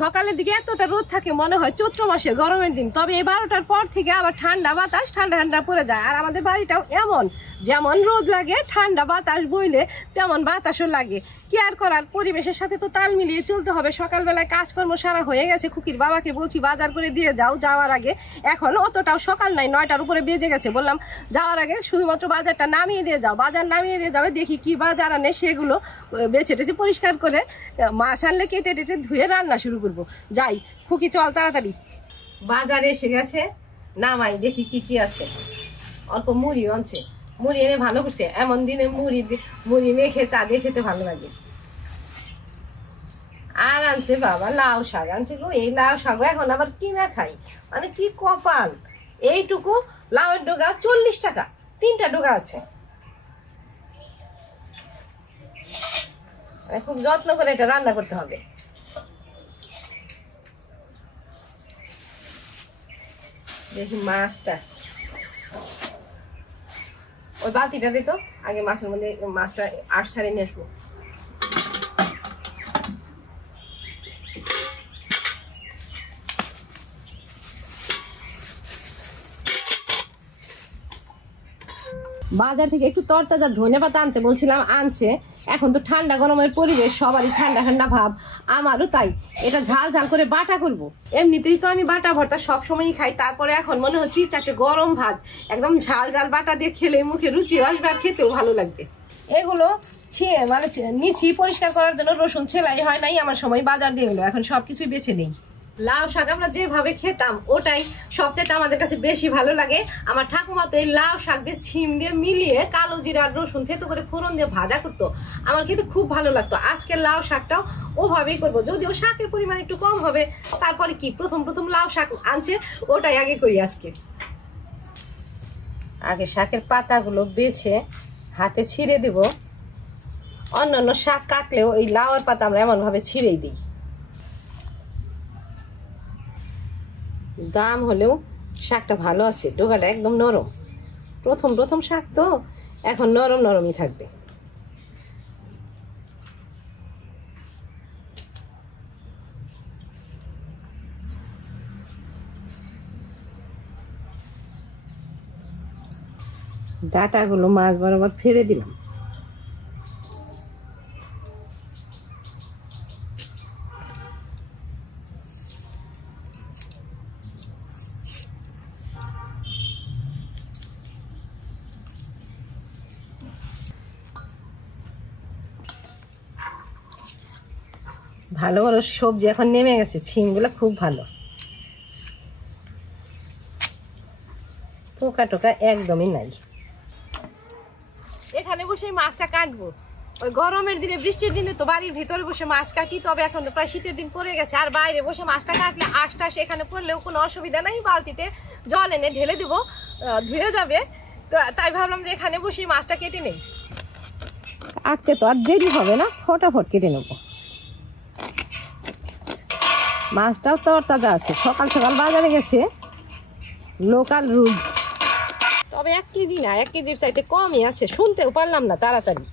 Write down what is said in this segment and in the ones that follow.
সকালের দিকে এতটা রোদ থাকে মনে হয় চৈত্র মাসের গরমের দিন, তবে এই 12টার পর থেকে আবার ঠান্ডা বাতাস ঠান্ডা ঠান্ডা পড়ে যায়। আর আমাদের বাড়িটাও এমন, যেমন রোদ লাগে ঠান্ডা বাতাস বইলে তেমন বাতাসও লাগে। কি আর করার, পরিবেশের সাথে তো তাল মিলিয়ে চলতে হবে। সকালবেলায় কাজকর্ম সারা হয়ে গেছে, খুকির বাবাকে বলছি বাজার করে দিয়ে যাও যাওয়ার আগে। এখন অতটাও সকাল নাই, 9টার উপরে বেজে গেছে। বললাম যাওয়ার আগে শুধুমাত্র বাজারটা নামিয়ে দিয়ে যাও। বাজার নামিয়ে দিয়ে যাবে, দেখি কি বাজার আনে সেগুলো বেছে টেছে পরিষ্কার করে মাছ আনলে কেটে টেটে ধুয়ে রান্না শুরু করবো। যাই খুকি, চল তাড়াতাড়ি। বাজারে এসে গেছে, নামাই দেখি কি কি আছে। অল্প মুড়ি আনছে, মুড়ি এনে ভালো করছে। এমন দিনে মুড়ি মেখে চা দিয়ে খেতে ভালো লাগে। আর আনছে বাবা লাউ শাক আনছে গো। এই লাউ শাক এখন আবার কিনা খাই, মানে কি কপাল। এইটুকু লাউয়ের ডগা 40 টাকা, 3টা ডগা আছে। খুব যত্ন করে এটা রান্না করতে হবে। দেখি মাছটা, ওই বালতিটা দিত আগে, মাছের মধ্যে মাছটা আট সারে নিয়ে আসবো। বাজার থেকে একটু তরতাজা ধনেপাতা আনতে বলছিলাম, আনছে। এখন তো ঠান্ডা গরমের পরিবেশ, সবারই ঠান্ডা ঠান্ডা ভাব, আমারও তাই। এটা ঝাল ঝাল করে বাটা করব। এমনিতেই তো আমি বাটা ভর্তা সবসময়ই খাই, তারপরে এখন মনে হচ্ছে চারটে গরম ভাত একদম ঝাল ঝাল বাটা দিয়ে খেলে মুখে রুচি আসবে আর খেতেও ভালো লাগবে। এগুলো মানে নিচি পরিষ্কার করার জন্য রসুন ছেলাই হয় নাই, আমার সময় বাজার দিয়ে গেলো। এখন সবকিছুই বেছে নেই। লাউ শাক আমরা যেভাবে খেতাম ওটাই সবচেয়ে আমাদের কাছে বেশি ভালো লাগে। আমার ঠাকুমা তো এই লাউ শাক দিয়ে ছিম দিয়ে মিলিয়ে কালো জিরা আর রসুন থেতো করে ফোড়ন দিয়ে ভাজা করতো, আমার কিন্তু খুব ভালো লাগতো। আজকে লাউ শাকটাও ওভাবেই করবো, যদিও শাকের পরিমাণ একটু কম হবে। তারপরে কি প্রথম প্রথম লাউ শাক আনছে, ওটাই আগে করি আজকে। আগে শাকের পাতাগুলো বেছে হাতে ছিঁড়ে দেব। অন্যান্য শাক কাটলেও এই লাউয়ের পাতা আমরা এমন ভাবে ছিঁড়েই দিই। দাম হলেও শাকটা ভালো আছে, ডোকাটা একদম নরম। প্রথম প্রথম শাক তো এখন নরম নরমই থাকবে। ডাটাগুলো মাছ বরাবর ফেলে দিলাম। ভালো ভালো সবজি এখন নেমে গেছে, ছিমগুলো খুব ভালো, পোকা টোকা একদমই নাই। এখানে বসে মাছটা কাটবো। ওই গরমের দিনে বৃষ্টির দিনে তো বাড়ির ভিতরে বসে মাছ কাটি, তবে এখন তো প্রায় শীতের দিন পড়ে গেছে। আর বাইরে বসে মাছটা কাটলে আশটাশ এখানে পড়লেও কোনো অসুবিধা নাই, বালতিতে জল এনে ঢেলে দেবো, ধুয়ে যাবে। তো তাই ভাবলাম যে এখানে বসে মাছটা কেটে নেই। কাটতে তো আর দেরি হবে না, ফটাফট কেটে নেবো। মাছটাও তরতাজা আছে, সকাল সকাল বাজারে গেছে, লোকাল রুই। তবে 1 কেজি না, 1 কেজির চাইতে কমই আছে। শুনতেও পারলাম না তাড়াতাড়ি,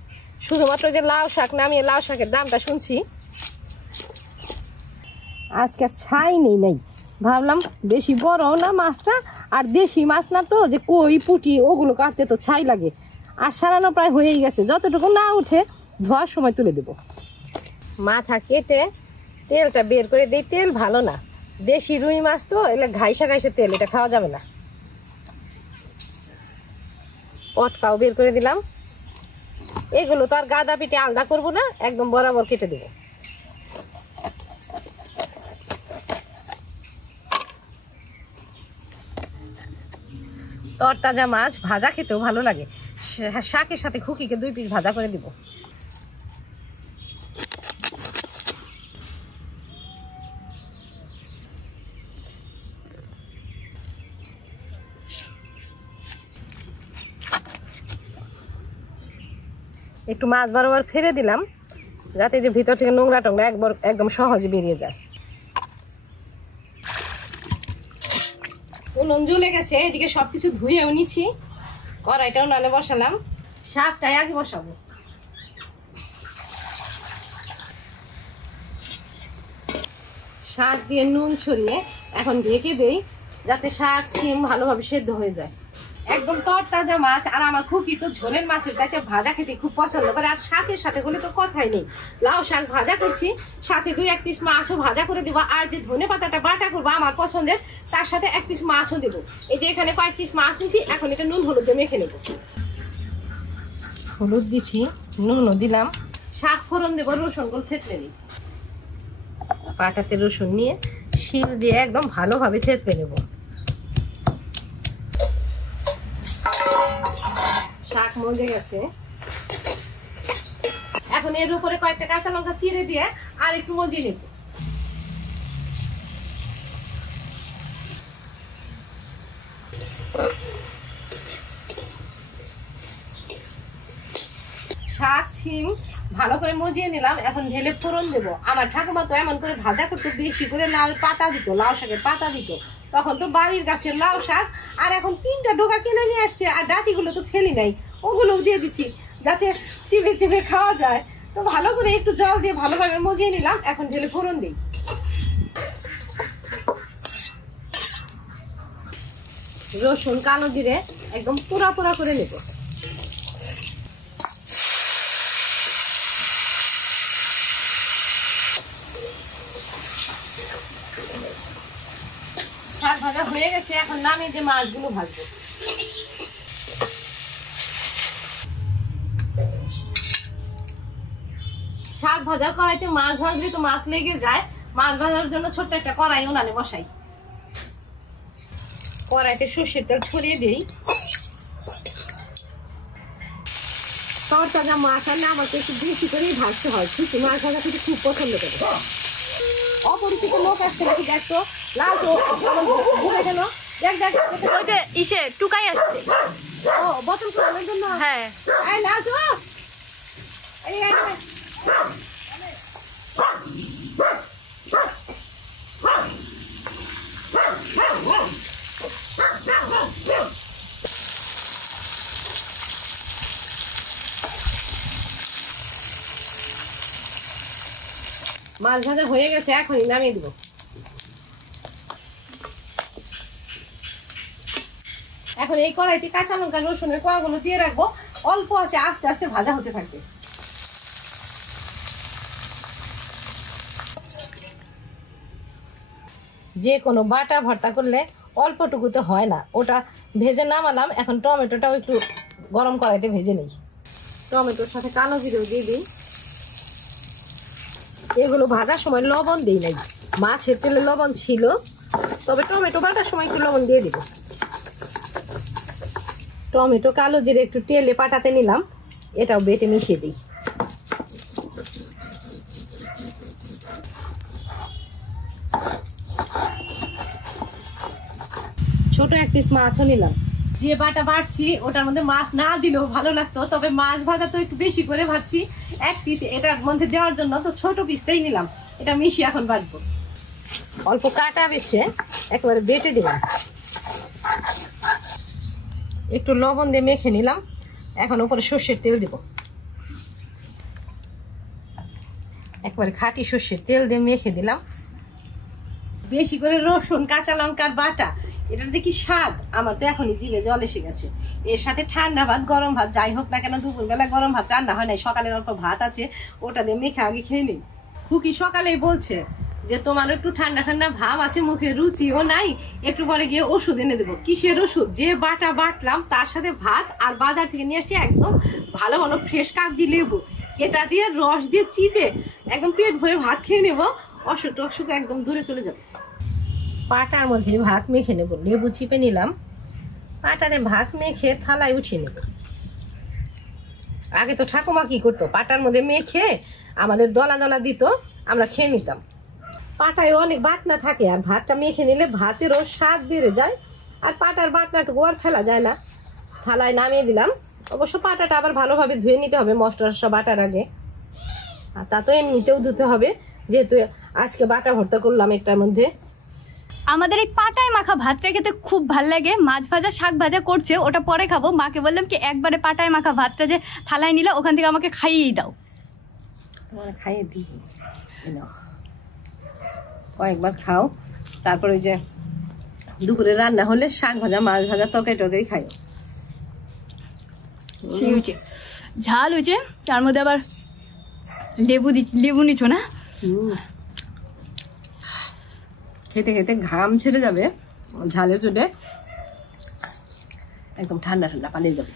শুধুমাত্র যে লাউ শাক নামিয়ে লাউ শাকের দামটা শুনছি। আজকে আর ছাই নেই, ভাবলাম বেশি বড় না মাছটা, আর দেশি মাছ না তো, যে কই পুঁটি ওগুলো কাটতে তো ছাই লাগে। আর সারানো প্রায় হয়েই গেছে, যতটুকু না উঠে ধোয়ার সময় তুলে দেব। মাথা কেটে তেলটা বের করে দিই, তেল ভালো না, দেশি রুই মাছ তো, এলে ঘাইসা ঘাইসা তেল, এটা খাওয়া যাবে না। পটকাও বের করে দিলাম। এগুলো তো আর গাদা পিঠে আলাদা করবো না, একদম বরাবর কেটে দেবো। তরতাজা মাছ ভাজা খেতেও ভালো লাগে, শাকের সাথে খুকিকে 2 পিস ভাজা করে দিব। একটু মাছ বরাবর ফেলে দিলাম, যাতে যে ভিতর থেকে নোংরা টোংরা একদম সহজে বেরিয়ে যায়। উনুন জ্বলে গেছে, এদিকে সবকিছু ধুয়েও নিচ্ছি, কড়াইটাও নালে বসালাম। শাকটাই আগে বসাবো। শাক দিয়ে নুন ছড়িয়ে এখন ঢেকে দেই, যাতে শাক সিম ভালোভাবে সেদ্ধ হয়ে যায়। একদম তরতাজা মাছ, আর আমার খুকি তো ঝোলের মাছের চাইতে ভাজা খেতে খুব পছন্দ করে। আর শাকের সাথে হলে তো কথাই নেই, লাউ শাক ভাজা করছি, সাথে 2-1 পিস মাছও ভাজা করে দেবো। আর যে ধনে পাতাটা বাটা করবো আমার পছন্দের, তার সাথে 1 পিস মাছও দেবো। এই যে এখানে কয়েক পিস মাছ নিয়েছি, এখন এটা নুন হলুদ দিয়ে মেখে নেবো। হলুদ দিচ্ছি, নুনও দিলাম, শাক ফোড়ন দেবো, রসুনগুলো থেতলে নিই। পাটাতে রসুন নিয়ে শিল দিয়ে একদম ভালোভাবে থেতলে নেব। শাক মজে গেছে, এখন এর উপরে কয়েকটা কাঁচা লঙ্কা চিড়ে দিয়ে আর একটু মজিয়ে নেব। শাক সিম ভালো করে মজিয়ে নিলাম, এখন ঢেলে ফোড়ন দেব। আমার ঠাকুমা তো এমন করে ভাজা করতো, বেশি করে লাল পাতা দিত, লাউ শাকের পাতা দিত। তখন তো বাড়ির গাছের লাউ শাক, আর এখন 3টা ডোকা কিনে নিয়ে আসছে, আর ডাটিগুলো তো ফেলি নাই, ওগুলোও দিয়ে দিছি যাতে চিবে চিবে খাওয়া যায়। তো ভালো করে একটু জল দিয়ে ভালোভাবে মজিয়ে নিলাম, এখন ঢেলে ফোড়ন দিই। রসুন কালো জিরে একদম পোড়া পোড়া করে নেব। শাক ভাজা হয়ে গেছে, এখন নামিয়ে যে মাছগুলো ভাজবো। শাক ভাজা কড়াইতে মাছ ভাজলে তো মাছ লেগে যায়, মাছ ভাজার জন্য ছোট্ট একটা কড়াই উনানে বসাই। কড়াইতে সর্ষের তেল ছড়িয়ে দিই। তরতাজা মাছ আনলে আমাকে একটু বেশি করেই ভাজতে হয়, কিন্তু মাছ ভাজা কিন্তু খুব পছন্দ করে। অপরিচিত লোক আসছে নাকি দেখতো, লাল তো ঘুরে গেল, দেখ দেখ ওই যে ইসে টুকাই আসছে। ও বোতল খাওয়ানোর জন্য। হ্যাঁ এই লাল তো মাছ ভাজা হয়ে গেছে, এখনই নামিয়ে দেবো। এখন এই কড়াইতে কাঁচা লঙ্কা রসুনের কোয়াগুলো দিয়ে রাখবো, অল্প আছে, আস্তে আস্তে ভাজা হতে থাকবে। যে কোনো বাটা ভর্তা করলে অল্পটুকুতে হয় না, ওটা ভেজে নামালাম। এখন টমেটোটাও একটু গরম কড়াইতে ভেজে নিই। টমেটোর সাথে কালো জিরেও দিয়ে দিই। এগুলো ভাজার সময় লবণ দিই নাই, মাছের তেলে লবণ ছিল, তবে টমেটো বাটার সময় একটু লবণ দিয়ে দিব। টমেটো কালো জিরে একটু তেলে পাটাতে নিলাম, এটাও বেটে মিশিয়ে দিই। ছোট 1 পিস মাছও নিলাম। যে বাটা বাড়ছি ওটার মধ্যে মাছ না দিলেও ভালো লাগতো, তবে মাছ ভাজা তো একটু বেশি করে ভাজছি 1 পিস এটার মধ্যে দেওয়ার জন্য, তো ছোট পিসটাই নিলাম। এটা মিশিয়ে এখন বাটবো। অল্প কাটা বেছে একেবারে বেটে দিলাম, একটু লবণ দিয়ে মেখে নিলাম। এখন উপরে সর্ষের তেল দিব, একবারে খাঁটি সর্ষের তেল দিয়ে মেখে দিলাম। বেশি করে রসুন কাঁচা লঙ্কার বাটা, এটার যে কি স্বাদ, আমার তো এখনই জিভে জল এসে গেছে। এর সাথে ঠান্ডা ভাত, গরম ভাত যাই হোক না কেন, দুপুরবেলা গরম ভাত রান্না হয় নাই, সকালের অল্প ভাত আছে, ওটা দিয়ে মেখে আগে খেয়ে নিই। খুকি সকালেই বলছে যে তোমার একটু ঠান্ডা ঠান্ডা ভাব আছে, মুখে রুচিও নাই, একটু পরে গিয়ে ওষুধ এনে দেবো। কিসের ওষুধ? যে বাটা বাটলাম তার সাথে ভাত, আর বাজার থেকে নিয়ে আসছি একদম ভালো ভালো ফ্রেশ কাগজি লেবু, এটা দিয়ে রস দিয়ে চিপে একদম পেট ভরে ভাত খেয়ে নেবো, অসুখ টসুখ একদম দূরে চলে যাবে। পাটার মধ্যে ভাত মেখে নেব, লেবু চিপে নিলাম, পাটাতে ভাত মেখে থালায় উঠিয়ে নেব। আগে তো ঠাকুমা কি করতো, পাটার মধ্যে মেখে আমাদের দলা দলা দিত, আমরা খেয়ে নিতাম। পাটায় অনেক বাটনা থাকে, আর ভাতটা মেখে নিলে ভাতেরও স্বাদ বেড়ে যায়, আর পাটার বাটনাটুকু আর ফেলা যায় না। থালায় নামিয়ে দিলাম। অবশ্য পাটাটা আবার ভালোভাবে ধুয়ে নিতে হবে মশলা সব বাটার আগে, আর তা তো এমনিতেও ধুতে হবে, যেহেতু আজকে বাটা ভর্তা করলাম একটার মধ্যে। আমাদের এই পাটায় মাখা ভাতটা খেতে খুব ভাল লাগে। মাছ ভাজা শাক ভাজা করছে, ওটা পরে খাবো। মাকে বললাম কি একবারে পাটায় মাখা ভাতটা যে থালায় নিলে ওখান থেকে আমাকে খাইয়েই দাও। তোমার খাইয়ে দিই, কয়েকবার খাও। তারপর ওই যে দুপুরে রান্না হলে শাক ভাজা, মাছ ভাজা, তরকারি টরকারি খাই। সেই হয়েছে, ঝাল হয়েছে, তার মধ্যে আবার লেবু নিচ্ছ না? খেতে খেতে ঘাম ছেড়ে যাবে ঝালের চোটে, একদম ঠান্ডা ঠান্ডা পালিয়ে যাবে।